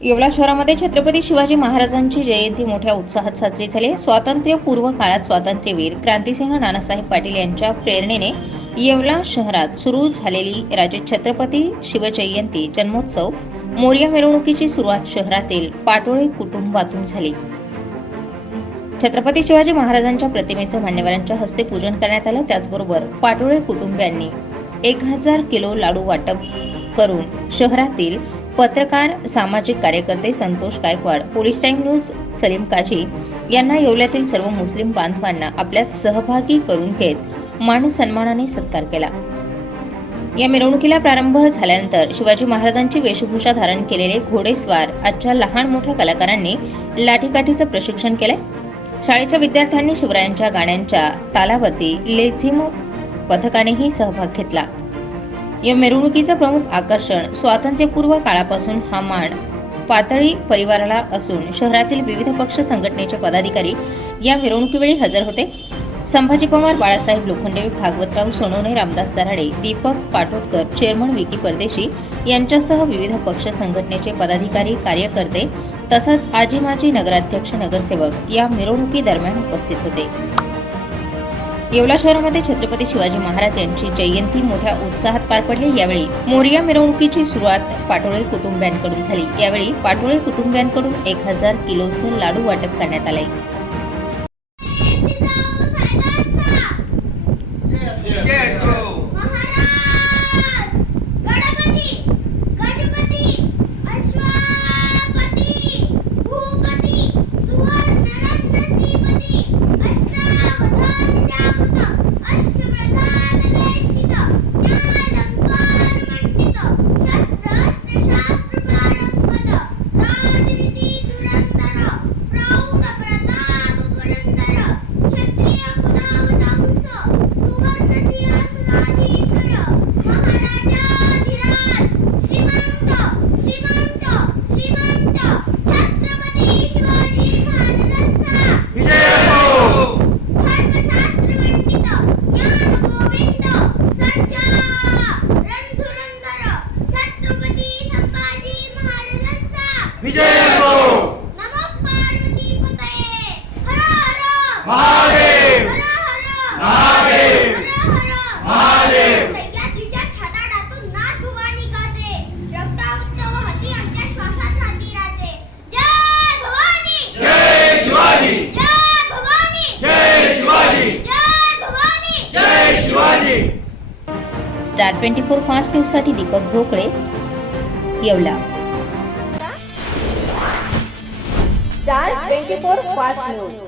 येवला शहरामध्ये छत्रपती शिवाजी महाराजांची जयंती मोठ्या उत्साहात साजरी झाली. स्वातंत्र्यपूर्व काळात स्वातंत्र्यवीर क्रांतिसिंह नानासाहेब पाटील यांच्या प्रेरणेने येवला शहरात सुरू झालेली राजे छत्रपती शिवजयंती जन्मोत्सव मोर्या मिरवणुकीची सुरुवात शहरातील पाटोळे कुटुंबातून झाली. छत्रपती शिवाजी महाराजांच्या प्रतिमेचं मान्यवरांच्या हस्ते पूजन करण्यात आलं. त्याचबरोबर पाटोळे कुटुंबियांनी एक हजार किलो लाडू वाटप करून शहरातील पत्रकार सामाजिक कार्यकर्ते Santosh Gaikwad police time news Salim Kazi यांना येवल्यातील सर्व मुस्लिम बांधवांना आपल्यात सहभागी करून घेत मान सन्मानाने सत्कार केला. या मिरवणुकीला प्रारंभ झाल्यानंतर शिवाजी महाराजांची वेशभूषा धारण केलेले घोडेस्वार आजच्या लहान मोठ्या कलाकारांनी लाठीकाठीचं प्रशिक्षण केलंय. शाळेच्या विद्यार्थ्यांनी शिवरायांच्या गाण्यांच्या तालावरती लेझिम पथकानेही सहभाग घेतला. या मिरवणुकीचं प्रमुख आकर्षण स्वातंत्र्यपूर्व काळापासून हा मान पातळी परिवाराला असून शहरातील विविध पक्ष संघटनेचे पदाधिकारी या मिरवणुकीवेळी हजर होते. संभाजी पवार बाळासाहेब लोखंडे भागवतराव सोनवणे रामदास दराडे दीपक पाटोदकर चेअरमन विकी परदेशी यांच्यासह विविध पक्ष संघटनेचे पदाधिकारी कार्यकर्ते तसंच आजी माजी नगराध्यक्ष नगरसेवक या मिरवणुकी दरम्यान उपस्थित होते. येवला शहरामध्ये छत्रपती शिवाजी महाराज यांची जयंती मोठ्या उत्साहात पार पडली. यावेळी मोरिया मिरवणुकीची सुरुवात पाटोळे कुटुंबियांकडून झाली. यावेळी पाटोळे कुटुंबियांकडून एक हजार किलोचं लाडू वाटप करण्यात आले. महाराज ಅಷ್ಟ ಜಾಗೃತ ಅಷ್ಟು ಪ್ರಧಾನ जय भवानी! जय Shivaji! Star twenty four fast न्यूजसाठी Deepak Dhokale Yeola. Star twenty four fast news.